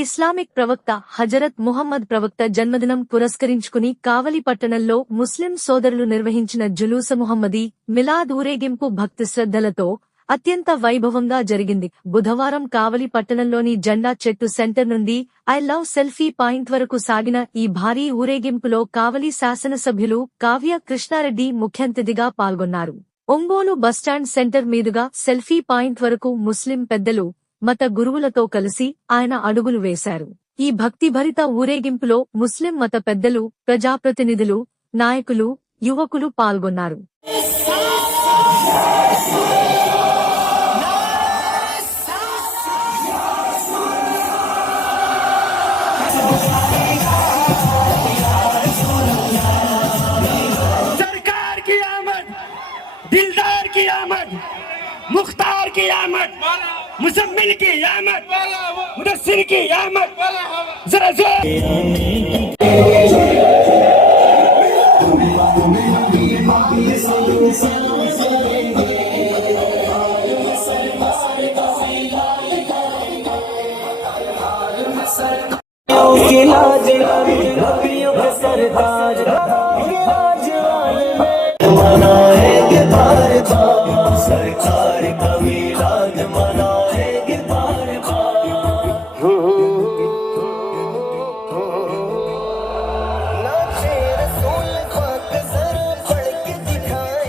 Islamic ప్రవక్త హజరత్ ముహమ్మద్ ప్రవక్త జన్మదినం పురస్కరించుకుని కావలి పట్టణంలో ముస్లిం సోదరులు నిర్వహించిన జులూస ముహమ్మదీ మిలాద్ ఊరేగింపు భక్తి శ్రద్ధలతో అత్యంత వైభవంగా జరిగింది. బుధవారం కావలి పట్టణంలోని జెండా చెట్టు సెంటర్ నుండి ఐ లవ్ సెల్ఫీ పాయింట్ వరకు సాగిన ఈ భారీ ఊరేగింపులో కావలి శాసనసభ్యులు కావ్య కృష్ణారెడ్డి ముఖ్యాతిథిగా పాల్గొన్నారు. ఒంగోలు బస్టాండ్ సెంటర్ మీదుగా సెల్ఫీ పాయింట్ వరకు ముస్లిం పెద్దలు, మత గురువులతో కలిసి ఆయన అడుగులు వేశారు. ఈ భక్తిభరిత ఊరేగింపులో ముస్లిం మత పెద్దలు, ప్రజాప్రతినిధులు, నాయకులు, యువకులు పాల్గొన్నారు. सरकार की आमद, दिलदार की आमद, मुख्तार की आमद, मुजम्मिल की आमद, मुदस्सिर की आमद, जरा जोर सरकार का मिलाद मनाएंगे बार बार। नाचे रसूल पाक जरा पढ़ के दिखाए।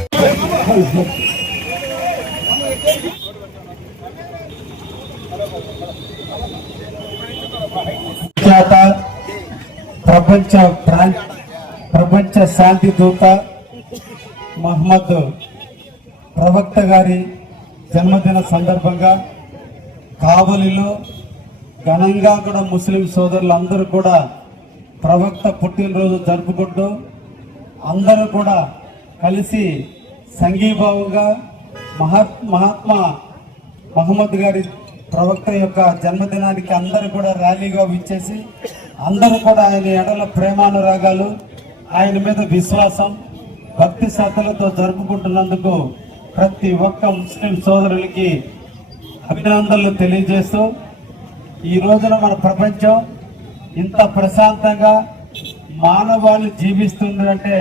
ప్రపంచ శాంతి దూత మహమ్మద్ ప్రవక్త గారి జన్మదిన సందర్భంగా కావలిలో ఘనంగా కూడా ముస్లిం సోదరులందరూ కూడా ప్రవక్త పుట్టినరోజు జరుపుకుంటూ అందరూ కూడా కలిసి సంఘీభావంగా మహాత్మా మహమ్మద్ గారి ప్రవక్త యొక్క జన్మదినానికి అందరూ కూడా ర్యాలీగా విచ్చేసి అందరూ కూడా ఆయన ఎడల ప్రేమానురాగాలు, ఆయన మీద విశ్వాసం, భక్తి శ్రద్ధలతో జరుపుకుంటున్నందుకు ప్రతి ఒక్క ముస్లిం సోదరులకి అభినందనలు తెలియజేస్తూ, ఈ రోజున మన ప్రపంచం ఇంత ప్రశాంతంగా మానవాళి జీవిస్తుందంటే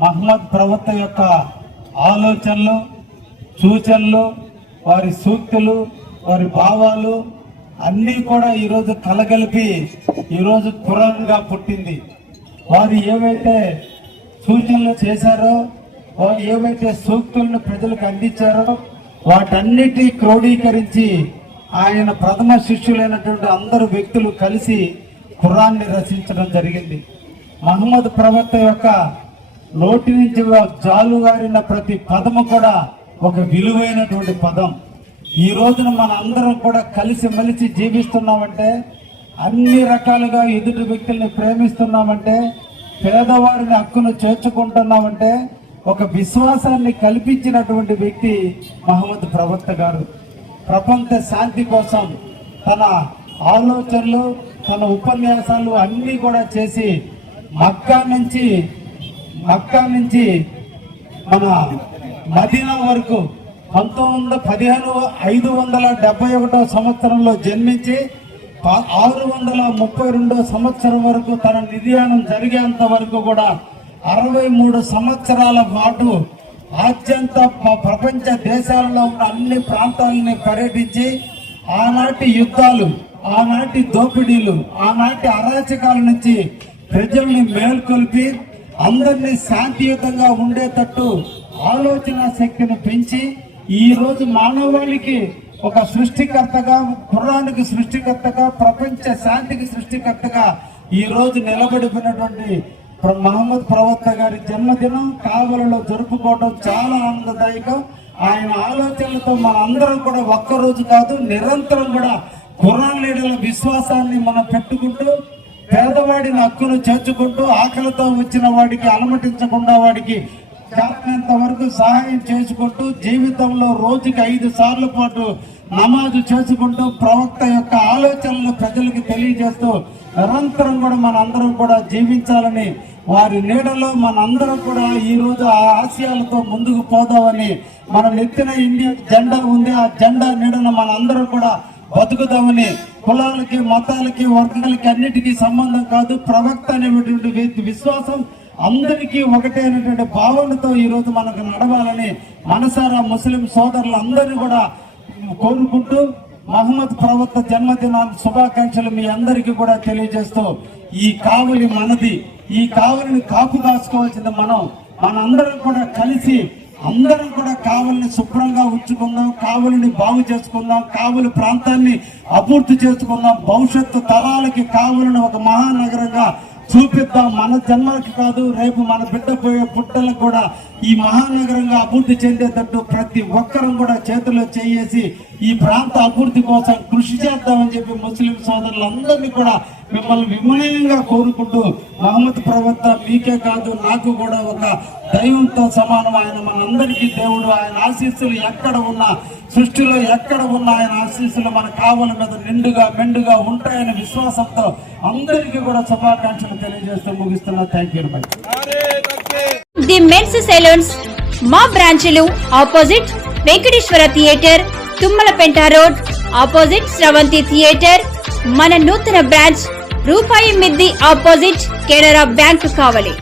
మహమ్మద్ ప్రవక్త యొక్క ఆలోచనలు, సూచనలు, వారి సూక్తులు, వారి భావాలు అన్నీ కూడా ఈరోజు కలగలిపి ఈరోజు ఖురాన్గా పుట్టింది. వారు ఏవైతే సూచనలు చేశారో, వారు ఏవైతే సూక్తులను ప్రజలకు అందించారో వాటన్నిటి క్రోడీకరించి ఆయన ప్రథమ శిష్యులైనటువంటి అందరు వ్యక్తులు కలిసి ఖురాన్ని రచించడం జరిగింది. మహమ్మద్ ప్రవక్త యొక్క నోటి నుంచి జాలుగారిన ప్రతి పదము కూడా ఒక విలువైనటువంటి పదం. ఈ రోజున మన అందరం కూడా కలిసి మెలిసి జీవిస్తున్నామంటే, అన్ని రకాలుగా ఎదుటి వ్యక్తుల్ని ప్రేమిస్తున్నామంటే, పేదవారిని హక్కును చేర్చుకుంటున్నామంటే ఒక విశ్వాసాన్ని కల్పించినటువంటి వ్యక్తి మహమ్మద్ ప్రవక్త గారు. ప్రపంచ శాంతి కోసం తన ఆలోచనలు, తన ఉపన్యాసాలు అన్నీ కూడా చేసి మక్కా నుంచి మన మదీనా వరకు 571 సంవత్సరంలో జన్మించి 632 సంవత్సరం వరకు తన నిర్యాణం జరిగేంత వరకు కూడా 63 సంవత్సరాల పాటు ఆద్యంత ప్రపంచ దేశాలలో ఉన్న అన్ని ప్రాంతాలని పర్యటించి ఆనాటి యుద్ధాలు, ఆనాటి దోపిడీలు, ఆనాటి అరాచకాల నుంచి ప్రజల్ని మేల్కొల్పి అందరినీ శాంతియుతంగా ఉండేటట్టు ఆలోచన శక్తిని పెంచి ఈ రోజు మానవాళికి ఒక సృష్టికర్తగా, ఖురాన్కి సృష్టికర్తగా, ప్రపంచ శాంతికి సృష్టికర్తగా ఈ రోజు నిలబడిపోయినటువంటి మహమ్మద్ ప్రవక్త గారి జన్మదినం కావలిలో జరుపుకోవడం చాలా ఆనందదాయకం. ఆయన ఆలోచనలతో మన అందరం కూడా ఒక్కరోజు కాదు, నిరంతరం కూడా ఖురాన్ లీడర్ల విశ్వాసాన్ని మనం పెట్టుకుంటూ, పేదవాడిని హక్కును చేర్చుకుంటూ, ఆకలితో వచ్చిన వాడికి అలమటించకుండా వాడికి చేతనంత వరకు సహాయం చేసుకుంటూ, జీవితంలో రోజుకి 5 సార్లు పాటు నమాజు చేసుకుంటూ ప్రవక్త యొక్క ఆలోచనలు ప్రజలకు తెలియజేస్తూ నిరంతరం కూడా మనందరం కూడా జీవించాలని, వారి నీడలో మనందరం కూడా ఈ రోజు ఆ ఆశయాలతో ముందుకు పోదామని, మన నెత్తిన ఇండియా జెండా ఉంది, ఆ జెండా నీడన మనందరం కూడా బతుకుదామని. కులాలకి, మతాలకి, వర్గాలకి అన్నిటికీ సంబంధం కాదు. ప్రవక్త అనేటువంటి విశ్వాసం అందరికీ ఒకటే అనేటువంటి భావనతో ఈ రోజు మనకు నడవాలని మనసారా ముస్లిం సోదరులందరినీ కూడా కోరుకుంటూ మహమ్మద్ ప్రవక్త జన్మదిన శుభాకాంక్షలు మీ అందరికీ కూడా తెలియజేస్తూ, ఈ కావలి మనది, ఈ కావలిని కాపు కాసుకోవాల్సింది మనందరం కూడా కలిసి అందరం కూడా కావలిని శుభ్రంగా ఉంచుకుందాం, కావలిని బాగు చేసుకుందాం, కావలి ప్రాంతాన్ని అభివృద్ధి చేసుకుందాం, భవిష్యత్తు తరాలకి కావలిని ఒక మహానగరంగా చూపిద్దాం. మన జన్మలకి కాదు, రేపు మన బిడ్డ పోయే పుట్టలకు కూడా ఈ మహానగరంగా అభివృద్ధి చెందేటట్టు ప్రతి ఒక్కరం కూడా చేతిలో చేసి ఈ ప్రాంత అభివృద్ధి కోసం కృషి చేద్దామని చెప్పి ముస్లిం సోదరులందరినీ కూడా మిమ్మల్ని వినయంగా కోరుకుంటూ, మహమ్మద్ ప్రవక్త మీకే కాదు నాకు కూడా ఒక దైవంతో సమానం. ఆయన మనందరికీ దేవుడు. ఆయన ఆశీస్సులు ఎక్కడ ఉన్నా, సృష్టిలో ఎక్కడ ఉన్నా ఆయన ఆశీస్సులు మన కావలి మీద నిండుగా మెండుగా ఉంటాయనే విశ్వాసంతో అందరికీ కూడా శుభాకాంక్షలు తెలియజేస్తూ ముగిస్తున్నా. Thank you. The men's saloons మా బ్రాంచ్లు opposite Venkateswara theatre, Tummalapenta road, opposite Sravanthi theatre. మన నూతన బ్రాంచ్ రూపాయి మిద్ది ఆపోజిట్ కెనరా బ్యాంక్ కావలి.